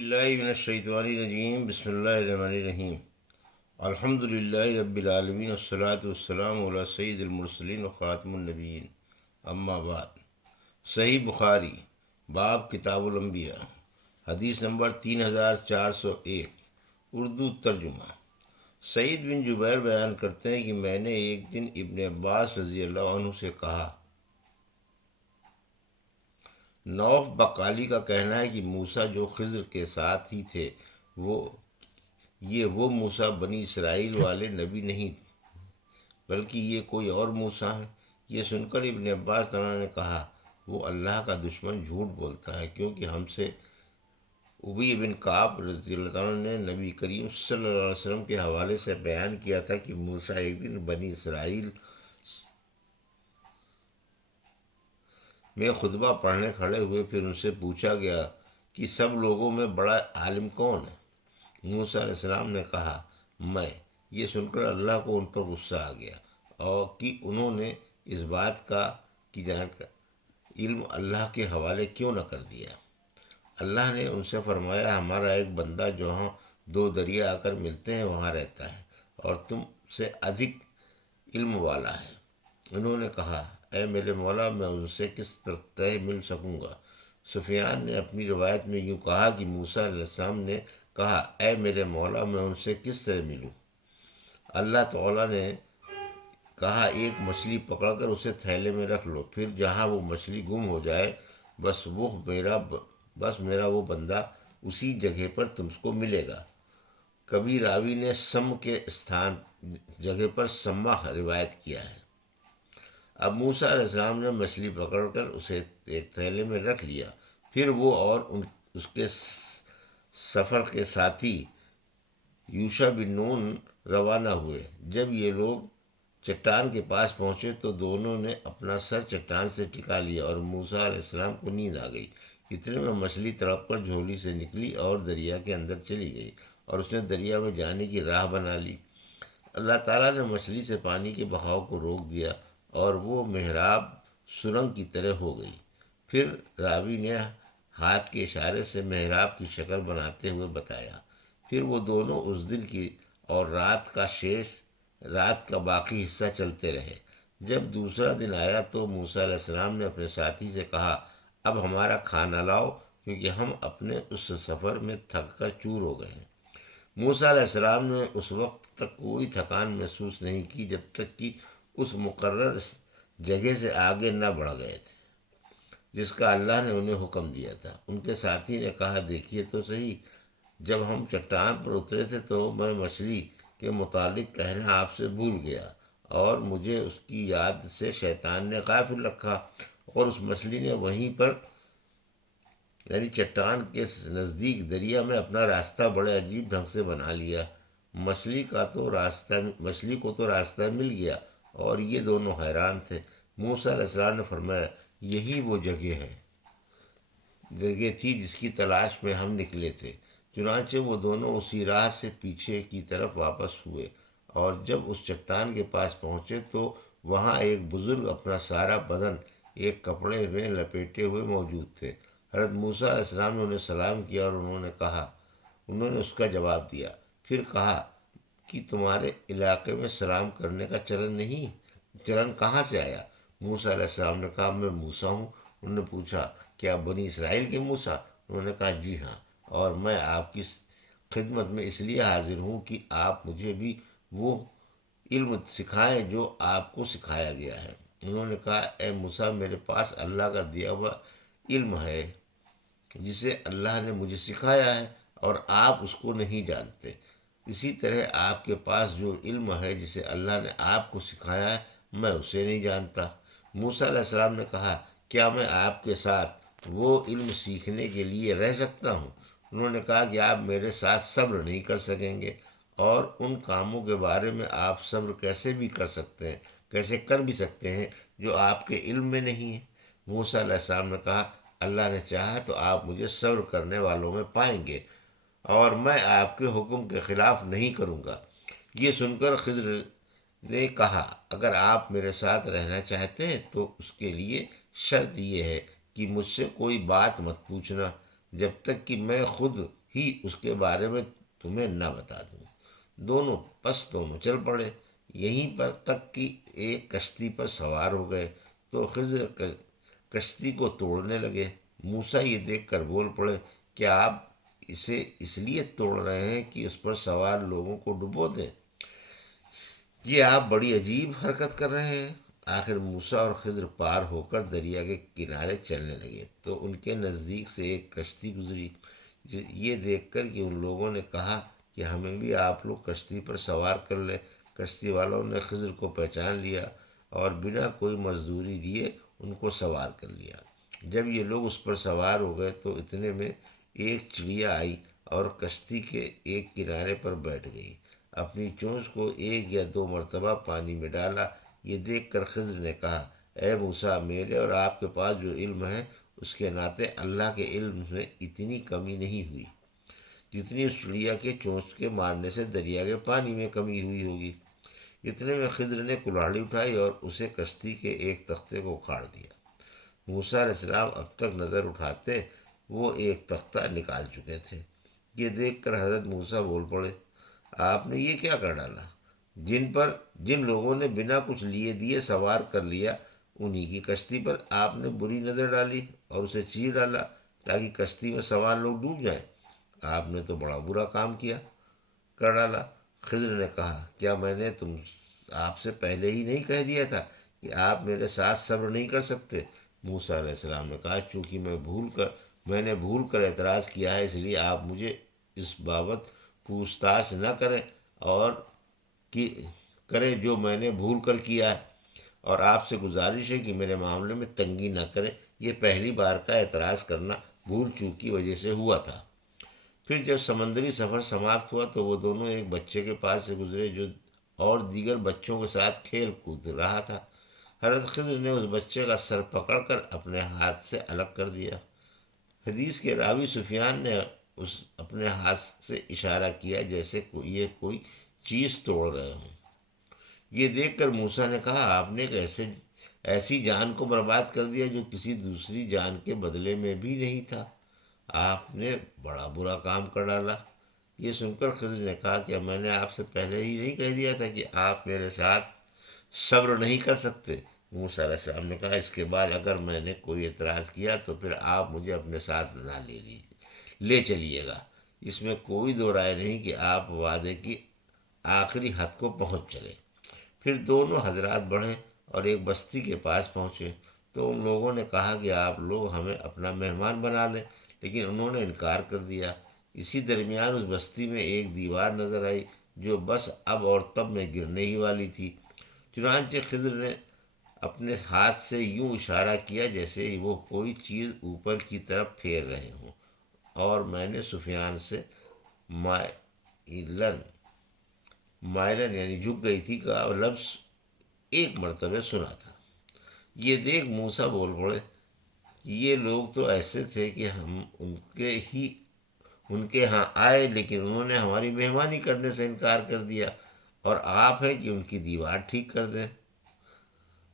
اللہ من الشیطان الرجیم بسم اللہ الرحمن الرحیم الحمد للہ رب العالمین والصلاة والسلام علی سید المرسلین وخاتم النبیین اما بعد۔ صحیح بخاری باب کتاب الانبیاء، حدیث نمبر 3401، اردو ترجمہ۔ سعید بن جبیر بیان کرتے ہیں کہ میں نے ایک دن ابن عباس رضی اللہ عنہ سے کہا، نوف بقالی کا کہنا ہے کہ موسیٰ جو خضر کے ساتھ ہی تھے وہ موسیٰ بنی اسرائیل والے نبی نہیں بلکہ یہ کوئی اور موسیٰ ہے۔ یہ سن کر ابن عباس تعالیٰ نے کہا، وہ اللہ کا دشمن جھوٹ بولتا ہے، کیونکہ ہم سے ابی بن کعب رضی اللہ عنہ نے نبی کریم صلی اللہ علیہ وسلم کے حوالے سے بیان کیا تھا کہ موسیٰ ایک دن بنی اسرائیل میں خطبہ پڑھنے کھڑے ہوئے، پھر ان سے پوچھا گیا کہ سب لوگوں میں بڑا عالم کون ہے؟ موسیٰ علیہ السلام نے کہا، میں۔ یہ سن کر اللہ کو ان پر غصہ آ گیا اور کہ انہوں نے اس بات کا کہ علم اللہ کے حوالے کیوں نہ کر دیا۔ اللہ نے ان سے فرمایا، ہمارا ایک بندہ جہاں دو دریا آ کر ملتے ہیں وہاں رہتا ہے اور تم سے ادھک علم والا ہے۔ انہوں نے کہا، اے میرے مولا، میں ان سے کس طرح مل سکوں گا؟ سفیان نے اپنی روایت میں یوں کہا کہ موسیٰ علیہ السلام نے کہا، اے میرے مولا، میں ان سے کس طرح ملوں؟ اللہ تعالیٰ نے کہا، ایک مچھلی پکڑ کر اسے تھیلے میں رکھ لو، پھر جہاں وہ مچھلی گم ہو جائے بس میرا وہ بندہ اسی جگہ پر تم کو ملے گا۔ کبھی راوی نے سم کے جگہ پر سما روایت کیا ہے۔ اب موسیٰ علیہ السلام نے مچھلی پکڑ کر اسے ایک تھیلے میں رکھ لیا، پھر وہ اور اس کے سفر کے ساتھی یوشع بن نون روانہ ہوئے۔ جب یہ لوگ چٹان کے پاس پہنچے تو دونوں نے اپنا سر چٹان سے ٹکا لیا اور موسیٰ علیہ السلام کو نیند آ گئی۔ اتنے میں مچھلی تڑپ کر جھولی سے نکلی اور دریا کے اندر چلی گئی اور اس نے دریا میں جانے کی راہ بنا لی۔ اللہ تعالیٰ نے مچھلی سے پانی کے بہاؤ کو روک دیا اور وہ محراب سرنگ کی طرح ہو گئی۔ پھر راوی نے ہاتھ کے اشارے سے محراب کی شکل بناتے ہوئے بتایا۔ پھر وہ دونوں اس دن کی اور رات کا باقی حصہ چلتے رہے۔ جب دوسرا دن آیا تو موسیٰ علیہ السلام نے اپنے ساتھی سے کہا، اب ہمارا کھانا لاؤ، کیونکہ ہم اپنے اس سفر میں تھک کر چور ہو گئے ہیں۔ موسیٰ علیہ السلام نے اس وقت تک کوئی تھکان محسوس نہیں کی جب تک کہ اس مقرر جگہ سے آگے نہ بڑھ گئے تھے جس کا اللہ نے انہیں حکم دیا تھا۔ ان کے ساتھی نے کہا، دیکھیے تو صحیح، جب ہم چٹان پر اترے تھے تو میں مچھلی کے متعلق کہنا آپ سے بھول گیا اور مجھے اس کی یاد سے شیطان نے غافل رکھا اور اس مچھلی نے وہیں پر یعنی چٹان کے نزدیک دریا میں اپنا راستہ بڑے عجیب ڈھنگ سے بنا لیا۔ مچھلی کو تو راستہ مل گیا اور یہ دونوں حیران تھے۔ موسیٰ علیہ السلام نے فرمایا، یہی وہ جگہ تھی جس کی تلاش میں ہم نکلے تھے۔ چنانچہ وہ دونوں اسی راہ سے پیچھے کی طرف واپس ہوئے اور جب اس چٹان کے پاس پہنچے تو وہاں ایک بزرگ اپنا سارا بدن ایک کپڑے میں لپیٹے ہوئے موجود تھے۔ حضرت موسیٰ علیہ السلام نے انہیں سلام کیا اور انہوں نے اس کا جواب دیا۔ پھر کہا کہ تمہارے علاقے میں سلام کرنے کا چلن کہاں سے آیا؟ موسیٰ علیہ السلام نے کہا، میں موسیٰ ہوں۔ انہوں نے پوچھا، کیا بنی اسرائیل کے موسیٰ؟ انہوں نے کہا، جی ہاں، اور میں آپ کی خدمت میں اس لیے حاضر ہوں کہ آپ مجھے بھی وہ علم سکھائیں جو آپ کو سکھایا گیا ہے۔ انہوں نے کہا، اے موسیٰ، میرے پاس اللہ کا دیا ہوا علم ہے جسے اللہ نے مجھے سکھایا ہے اور آپ اس کو نہیں جانتے۔ اسی طرح آپ کے پاس جو علم ہے جسے اللہ نے آپ کو سکھایا ہے، میں اسے نہیں جانتا۔ موسیٰ علیہ السلام نے کہا، کیا میں آپ کے ساتھ وہ علم سیکھنے کے لیے رہ سکتا ہوں؟ انہوں نے کہا کہ آپ میرے ساتھ صبر نہیں کر سکیں گے، اور ان کاموں کے بارے میں آپ صبر کیسے کر بھی سکتے ہیں جو آپ کے علم میں نہیں ہے؟ موسیٰ علیہ السلام نے کہا، اللہ نے چاہا تو آپ مجھے صبر کرنے والوں میں پائیں گے اور میں آپ کے حکم کے خلاف نہیں کروں گا۔ یہ سن کر خضر نے کہا، اگر آپ میرے ساتھ رہنا چاہتے ہیں تو اس کے لیے شرط یہ ہے کہ مجھ سے کوئی بات مت پوچھنا جب تک کہ میں خود ہی اس کے بارے میں تمہیں نہ بتا دوں؟ دونوں چل پڑے، یہیں پر تک کہ ایک کشتی پر سوار ہو گئے تو خضر کشتی کو توڑنے لگے۔ موسیٰ یہ دیکھ کر بول پڑے، کیا آپ اسے اس لیے توڑ رہے ہیں کہ اس پر سوار لوگوں کو ڈبو دیں؟ یہ آپ بڑی عجیب حرکت کر رہے ہیں۔ آخر موسیٰ اور خضر پار ہو کر دریا کے کنارے چلنے لگے تو ان کے نزدیک سے ایک کشتی گزری۔ یہ دیکھ کر کہ ان لوگوں نے کہا کہ ہمیں بھی آپ لوگ کشتی پر سوار کر لیں۔ کشتی والوں نے خضر کو پہچان لیا اور بنا کوئی مزدوری دیے ان کو سوار کر لیا۔ جب یہ لوگ اس پر سوار ہو گئے تو اتنے میں ایک چڑیا آئی اور کشتی کے ایک کنارے پر بیٹھ گئی۔ اپنی چونچ کو 1 یا 2 مرتبہ پانی میں ڈالا۔ یہ دیکھ کر خضر نے کہا، اے موسیٰ، میرے اور آپ کے پاس جو علم ہے اس کے ناطے اللہ کے علم میں اتنی کمی نہیں ہوئی جتنی اس چڑیا کے چونچ کے مارنے سے دریا کے پانی میں کمی ہوئی ہوگی۔ اتنے میں خضر نے کلہاڑی اٹھائی اور اسے کشتی کے ایک تختے کو اکھاڑ دیا۔ موسیٰ علیہ السلام اب تک نظر اٹھاتے وہ ایک تختہ نکال چکے تھے۔ یہ دیکھ کر حضرت موسیٰ بول پڑے، آپ نے یہ کیا کر ڈالا؟ جن لوگوں نے بنا کچھ لیے دیے سوار کر لیا، انہی کی کشتی پر آپ نے بری نظر ڈالی اور اسے چیر ڈالا تاکہ کشتی میں سوار لوگ ڈوب جائیں۔ آپ نے تو بڑا برا کام کر ڈالا۔ خضر نے کہا، کیا میں نے آپ سے پہلے ہی نہیں کہہ دیا تھا کہ آپ میرے ساتھ صبر نہیں کر سکتے؟ موسیٰ علیہ السلام نے کہا، چونکہ میں نے بھول کر اعتراض کیا ہے، اس لیے آپ مجھے اس بابت پوچھ تاچھ نہ کریں جو میں نے بھول کر کیا ہے، اور آپ سے گزارش ہے کہ میرے معاملے میں تنگی نہ کریں۔ یہ پہلی بار کا اعتراض کرنا بھول چوک کی وجہ سے ہوا تھا۔ پھر جب سمندری سفر سماپت ہوا تو وہ دونوں ایک بچے کے پاس سے گزرے جو اور دیگر بچوں کے ساتھ کھیل کود رہا تھا۔ حضرت خضر نے اس بچے کا سر پکڑ کر اپنے ہاتھ سے الگ کر دیا۔ حدیث کے راوی سفیان نے اپنے ہاتھ سے اشارہ کیا جیسے یہ کوئی چیز توڑ رہے ہوں۔ یہ دیکھ کر موسیٰ نے کہا، آپ نے ایک ایسی جان کو برباد کر دیا جو کسی دوسری جان کے بدلے میں بھی نہیں تھا۔ آپ نے بڑا برا کام کر ڈالا۔ یہ سن کر خضر نے کہا، کیا میں نے آپ سے پہلے ہی نہیں کہہ دیا تھا کہ آپ میرے ساتھ صبر نہیں کر سکتے؟ موسیٰ علیہ السلام نے کہا، اس کے بعد اگر میں نے کوئی اعتراض کیا تو پھر آپ مجھے اپنے ساتھ نہ لے چلیے گا۔ اس میں کوئی دو رائے نہیں کہ آپ وعدے کی آخری حد کو پہنچ چلے۔ پھر دونوں حضرات بڑھے اور ایک بستی کے پاس پہنچے تو ان لوگوں نے کہا کہ آپ لوگ ہمیں اپنا مہمان بنا لیں، لیکن انہوں نے انکار کر دیا۔ اسی درمیان اس بستی میں ایک دیوار نظر آئی جو بس اب اور تب میں گرنے ہی والی تھی۔ چنانچہ خضر نے اپنے ہاتھ سے یوں اشارہ کیا جیسے وہ کوئی چیز اوپر کی طرف پھیر رہے ہوں، اور میں نے سفیان سے مائلن یعنی جھک گئی تھی کا لفظ 1 مرتبہ سنا تھا۔ یہ دیکھ موسیٰ بول پڑے کہ یہ لوگ تو ایسے تھے کہ ہم ان کے ہاں آئے لیکن انہوں نے ہماری مہمانی کرنے سے انکار کر دیا، اور آپ ہیں کہ ان کی دیوار ٹھیک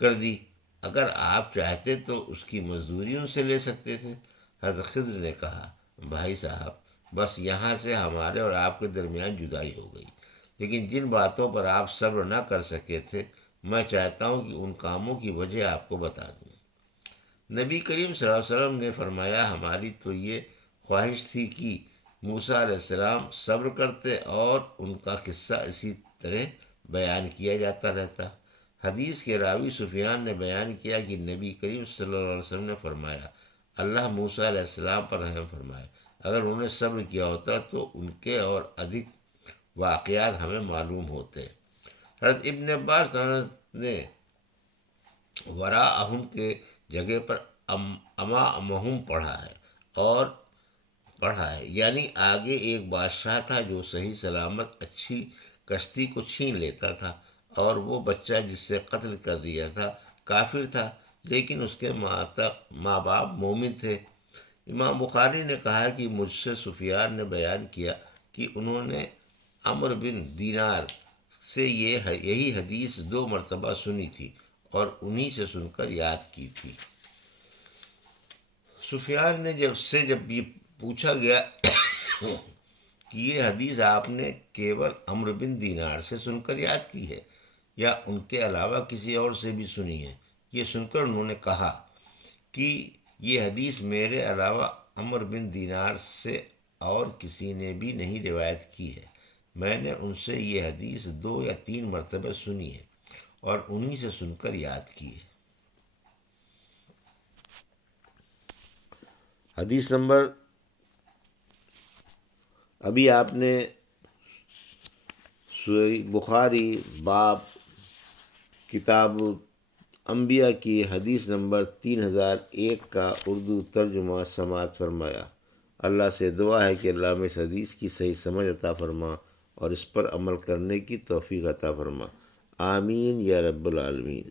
کر دی۔ اگر آپ چاہتے تو اس کی مزدوری ان سے لے سکتے تھے۔ حضرت خضر نے کہا، بھائی صاحب، بس یہاں سے ہمارے اور آپ کے درمیان جدائی ہو گئی، لیکن جن باتوں پر آپ صبر نہ کر سکے تھے میں چاہتا ہوں کہ ان کاموں کی وجہ آپ کو بتا دوں۔ نبی کریم صلی اللہ علیہ وسلم نے فرمایا، ہماری تو یہ خواہش تھی کہ موسیٰ علیہ السلام صبر کرتے اور ان کا قصہ اسی طرح بیان کیا جاتا رہتا۔ حدیث کے راوی سفیان نے بیان کیا کہ نبی کریم صلی اللہ علیہ وسلم نے فرمایا، اللہ موسیٰ علیہ السلام پر رحم فرمائے، اگر انہوں نے صبر کیا ہوتا تو ان کے اور ادھک واقعات ہمیں معلوم ہوتے۔ حضرت ابن عباس نے وراءہم کے جگہ پر امامہم پڑھا ہے، یعنی آگے ایک بادشاہ تھا جو صحیح سلامت اچھی کشتی کو چھین لیتا تھا، اور وہ بچہ جس سے قتل کر دیا تھا کافر تھا، لیکن اس کے ماں باپ مومن تھے۔ امام بخاری نے کہا کہ مجھ سے سفیان نے بیان کیا کہ انہوں نے عمرو بن دینار سے یہی حدیث 2 مرتبہ سنی تھی اور انہی سے سن کر یاد کی تھی۔ سفیان نے جب یہ پوچھا گیا کہ یہ حدیث آپ نے کیول عمرو بن دینار سے سن کر یاد کی ہے یا ان کے علاوہ کسی اور سے بھی سنی ہے؟ یہ سن کر انہوں نے کہا کہ یہ حدیث میرے علاوہ عمرو بن دینار سے اور کسی نے بھی نہیں روایت کی ہے۔ میں نے ان سے یہ حدیث 2 یا 3 مرتبہ سنی ہے اور انہی سے سن کر یاد کی ہے۔ حدیث نمبر، ابھی آپ نے صحیح بخاری باب کتاب انبیاء کی حدیث نمبر 3001 کا اردو ترجمہ سماعت فرمایا۔ اللہ سے دعا ہے کہ اللہ میں اس حدیث کی صحیح سمجھ عطا فرما اور اس پر عمل کرنے کی توفیق عطا فرما، آمین یا رب العالمین۔